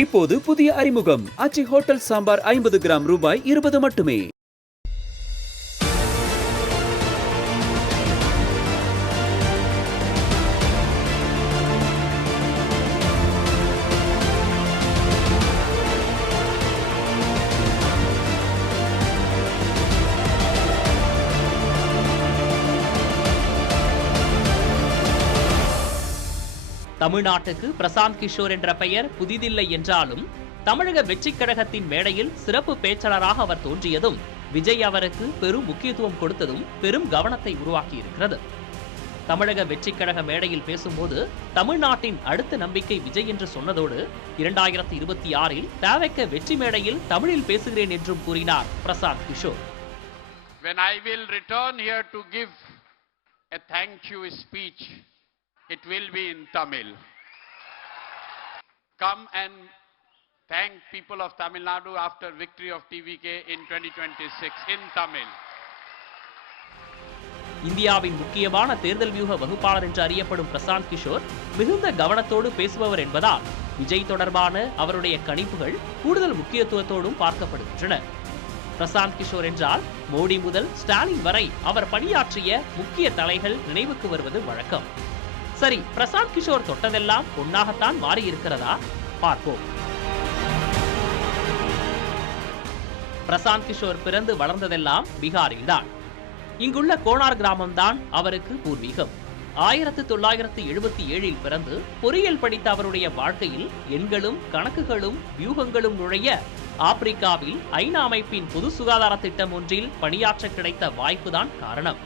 இப்போது புதிய அறிமுகம் ஆச்சி ஹோட்டல் சாம்பார் 50 கிராம் ரூபாய் 20 மட்டுமே. தமிழ்நாட்டுக்கு பிரசாந்த் கிஷோர் என்ற பெயர் புதிதில்லை என்றாலும் தமிழக வெற்றிக் கழகத்தின் மேடையில் சிறப்பு பேச்சாளராக அவர் தோன்றியதும் விஜய் அவருக்கு பெரும் முக்கியத்துவம் கொடுத்ததும் பெரும் கவனத்தை உருவாக்கியிருக்கிறது. தமிழக வெற்றிக் கழக மேடையில் பேசும்போது தமிழ்நாட்டின் அடுத்த நம்பிக்கை விஜய் என்று சொன்னதோடு 2026இல் தாவேக்க வெற்றி மேடையில் தமிழில் பேசுகிறேன் என்றும் கூறினார் Prashanth Kishore. When I will return here to give a thank you speech, it will be in Tamil. Come and thank people of Tamil Nadu after victory of TVK in 2026 in Tamil. இந்தியாவின் முக்கியமான தேர்தல் வியூக வகுப்பாளர் என்று அறியப்படும் பிரசாந்த் கிஷோர் மிகுந்த கவனத்தோடு பேசுபவர் என்பதால் விஜய் தொடர்பான அவருடைய கணிப்புகள் கூடுதல் முக்கியத்துவத்தோடும் பார்க்கப்படுகின்றன. பிரசாந்த் கிஷோர் என்றால் மோடி முதல் ஸ்டாலின் வரை அவர் பணியாற்றிய முக்கிய தலைகள் நினைவுக்கு வருவது வழக்கம். சரி, பிரசாந்த் கிஷோர் தொட்டதெல்லாம் பொன்னாகத்தான் மாறி இருக்கிறதா? பார்ப்போம். பிரசாந்த் கிஷோர் பிறந்து வளர்ந்ததெல்லாம் பீகாரில்தான். இங்குள்ள கோனார் கிராமம்தான் அவருக்கு பூர்வீகம். 1977இல் பிறந்து பொறியியல் படித்த அவருடைய வாழ்க்கையில் எண்களும் கணக்குகளும் வியூகங்களும் நுழைய ஆப்பிரிக்காவில் ஐநா அமைப்பின் பொது சுகாதார திட்டம் ஒன்றில் பணியாற்ற கிடைத்த வாய்ப்புதான் காரணம்.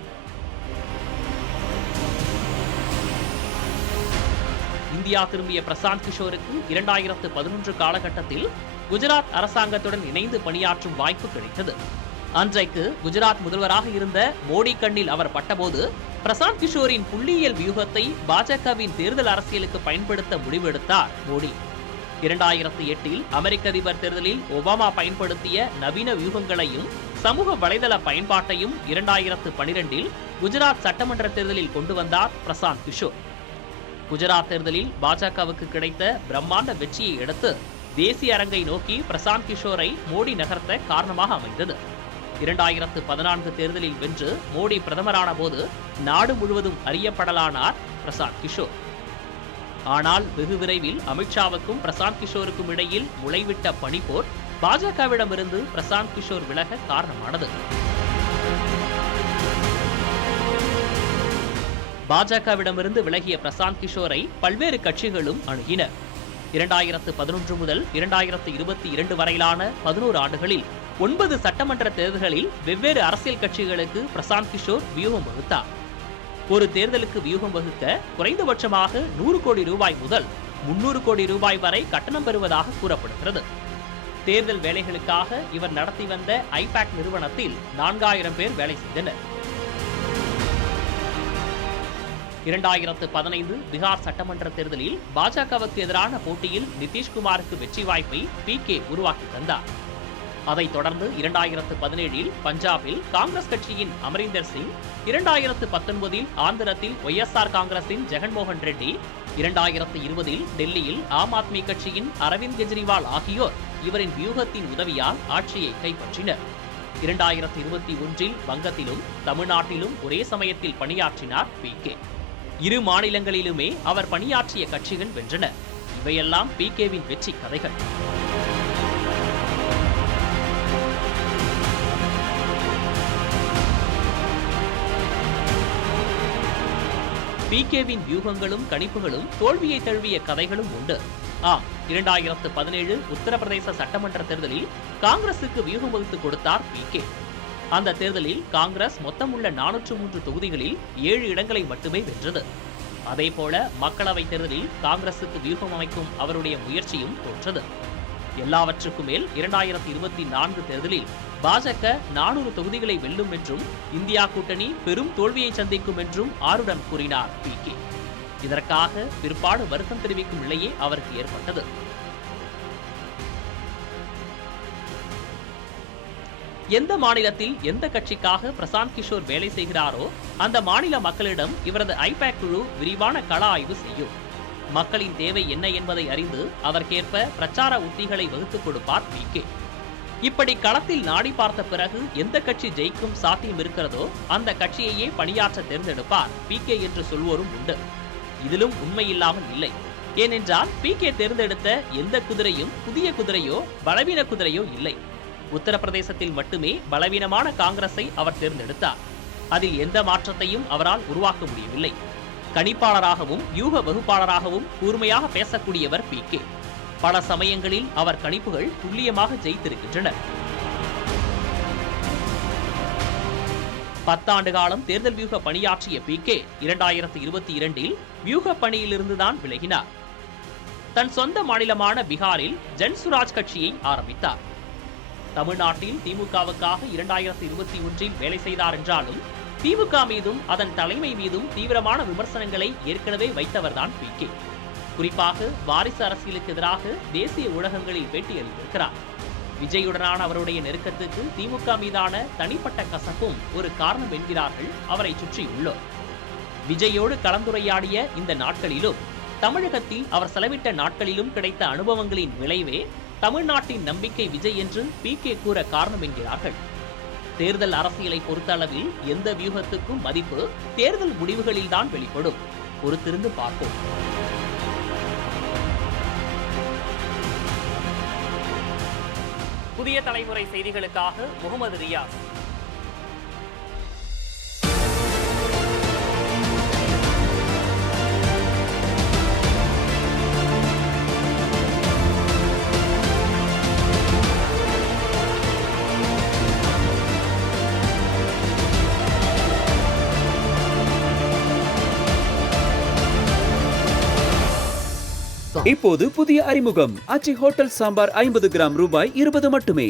இந்தியா திரும்பிய பிரசாந்த் கிஷோருக்கு 2011 காலகட்டத்தில் குஜராத் அரசாங்கத்துடன் இணைந்து பணியாற்றும் வாய்ப்பு கிடைத்தது. அன்றைக்கு குஜராத் முதல்வராக இருந்த மோடி கண்ணில் அவர் பட்டபோது பிரசாந்த் கிஷோரின் புள்ளியியல் வியூகத்தை பாஜகவின் தேர்தல் அரசியலுக்கு பயன்படுத்த முடிவெடுத்தார் மோடி. 2008இல் அமெரிக்க அதிபர் தேர்தலில் ஒபாமா பயன்படுத்திய நவீன வியூகங்களையும் சமூக வலைதள பயன்பாட்டையும் 2012இல் குஜராத் சட்டமன்ற தேர்தலில் கொண்டு வந்தார் பிரசாந்த் கிஷோர். குஜராத் தேர்தலில் பாஜகவுக்கு கிடைத்த பிரம்மாண்ட வெற்றியை அடுத்து தேசிய அரங்கை நோக்கி பிரசாந்த் கிஷோரை மோடி நகர்த்த காரணமாக அமைந்தது. 2014 தேர்தலில் வென்று மோடி பிரதமரான போது நாடு முழுவதும் அறியப்படலானார் பிரசாந்த் கிஷோர். ஆனால் வெகு விரைவில் அமித்ஷாவுக்கும் பிரசாந்த் கிஷோருக்கும் இடையில் முளைவிட்ட பனிப்போர் பாஜகவிடமிருந்து பிரசாந்த் கிஷோர் விலக காரணமானது. பாஜகவிடமிருந்து விலகிய பிரசாந்த் கிஷோரை பல்வேறு கட்சிகளும் அணுகின. 2011 முதல் 2022 வரையிலான 11 ஆண்டுகளில் 9 சட்டமன்ற தேர்தல்களில் வெவ்வேறு அரசியல் கட்சிகளுக்கு பிரசாந்த் கிஷோர் வியூகம் வகுத்தார். ஒரு தேர்தலுக்கு வியூகம் வகுக்க குறைந்தபட்சமாக 100 கோடி ரூபாய் முதல் 300 கோடி ரூபாய் வரை கட்டணம் பெறுவதாக கூறப்படுகிறது. தேர்தல் வேலைகளுக்காக இவர் நடத்தி வந்த ஐபேக் நிறுவனத்தில் 4000 பேர் வேலை செய்தனர். 2015 பீகார் சட்டமன்ற தேர்தலில் பாஜகவுக்கு எதிரான போட்டியில் நிதிஷ்குமாருக்கு வெற்றி வாய்ப்பை PK உருவாக்கி தந்தார். அதைத் தொடர்ந்து 2017இல் பஞ்சாபில் காங்கிரஸ் கட்சியின் அமரிந்தர் சிங், 2019இல் ஆந்திரத்தில் YSR காங்கிரசின் ஜெகன்மோகன் ரெட்டி, 2020இல் டெல்லியில் ஆம் ஆத்மி கட்சியின் அரவிந்த் கெஜ்ரிவால் ஆகியோர் இவரின் வியூகத்தின் உதவியால் ஆட்சியை கைப்பற்றினர். 2021இல் வங்கத்திலும் தமிழ்நாட்டிலும் ஒரே சமயத்தில் பணியாற்றினார் PK. இரு மாநிலங்களிலுமே அவர் பணியாற்றிய கட்சிகள் வென்றன. இவையெல்லாம் PKவின் வெற்றி கதைகள். PKவின் வியூகங்களும் கணிப்புகளும் தோல்வியை தழுவிய கதைகளும் உண்டு. 2017 உத்தரப்பிரதேச சட்டமன்ற தேர்தலில் காங்கிரசுக்கு வியூகம் வகுத்து கொடுத்தார் PK. அந்த தேர்தலில் காங்கிரஸ் மொத்தம் உள்ள 403 தொகுதிகளில் 7 இடங்களை மட்டுமே வென்றது. அதேபோல மக்களவை தேர்தலில் காங்கிரசுக்கு வியூகம் அமைக்கும் அவருடைய முயற்சியும் தோற்றது. எல்லாவற்றுக்கும் மேல் 2024 தேர்தலில் பாஜக 400 தொகுதிகளை வெல்லும் என்றும் இந்தியா கூட்டணி பெரும் தோல்வியை சந்திக்கும் என்றும் ஆருடன் கூறினார் PK. இதற்காக பிற்பாடு வருத்தம் தெரிவிக்கும் நிலையே அவருக்கு ஏற்பட்டது. எந்த மாநிலத்தில் எந்த கட்சிக்காக பிரசாந்த் கிஷோர் வேலை செய்கிறாரோ அந்த மாநில மக்களிடம் இவரது ஐபேக் குழு விரிவான கள ஆய்வு செய்யும். மக்களின் தேவை என்ன என்பதை அறிந்து அதற்கேற்ப பிரச்சார உத்திகளை வகுத்துக் கொடுப்பார் பிகே. இப்படி களத்தில் நாடி பார்த்த பிறகு எந்த கட்சி ஜெயிக்கும் சாத்தியம் இருக்கிறதோ அந்த கட்சியையே பணியாற்ற தேர்ந்தெடுப்பார் பிகே என்று சொல்வோரும் உண்டு. இதிலும் உண்மையில்லாமல் இல்லை. ஏனென்றால் பிகே தேர்ந்தெடுத்த எந்த குதிரையும் புதிய குதிரையோ பலவீன குதிரையோ இல்லை. உத்தரப்பிரதேசத்தில் மட்டுமே பலவீனமான காங்கிரஸை அவர் தேர்ந்தெடுத்தார். அதில் எந்த மாற்றத்தையும் அவரால் உருவாக்க முடியவில்லை. கணிப்பாளராகவும் யூக வகுப்பாளராகவும் கூர்மையாக பேசக்கூடியவர் பிகே. பல சமயங்களில் அவர் கணிப்புகள் துல்லியமாக ஜெயித்திருக்கின்றன. 10 ஆண்டு காலம் தேர்தல் வியூக பணியாற்றிய பிகே 2022இல் வியூக பணியிலிருந்துதான் விலகினார். தன் சொந்த மாநிலமான பீகாரில் ஜன்சுராஜ் கட்சியை ஆரம்பித்தார். தமிழ்நாட்டில் திமுகவுக்காக 2021இல் வேலை செய்தார் என்றாலும் திமுக மீதும் அதன் தலைமை மீதும் தீவிரமான விமர்சனங்களை ஏற்கனவே வைத்தவர்தான் பிகே. குறிப்பாக வாரிசு அரசியலுக்கு எதிராக தேசிய ஊடகங்களில் பேட்டியளித்திருக்கிறார். விஜயுடனான அவருடைய நெருக்கத்துக்கு திமுக மீதான தனிப்பட்ட கசப்பும் ஒரு காரணம் என்கிறார்கள் அவரை சுற்றியுள்ளோர். விஜயோடு கலந்துரையாடிய இந்த நாட்களிலும் தமிழகத்தில் அவர் செலவிட்ட நாட்களிலும் கிடைத்த அனுபவங்களின் விளைவே தமிழ்நாட்டின் நம்பிக்கை விஜய் என்று பிகே கூற காரணம் என்கிறார்கள். தேர்தல் அரசியலை பொறுத்தளவில் எந்த வியூகத்துக்கும் மதிப்பு தேர்தல் முடிவுகளில்தான் வெளிப்படும். பொறுத்திருந்து பார்ப்போம். புதிய தலைமுறை செய்திகளுக்காக முகமது ரியாஸ். இப்போது புதிய அறிமுகம் ஆச்சி ஹோட்டல் சாம்பார் 50 கிராம் ரூபாய் 20 மட்டுமே.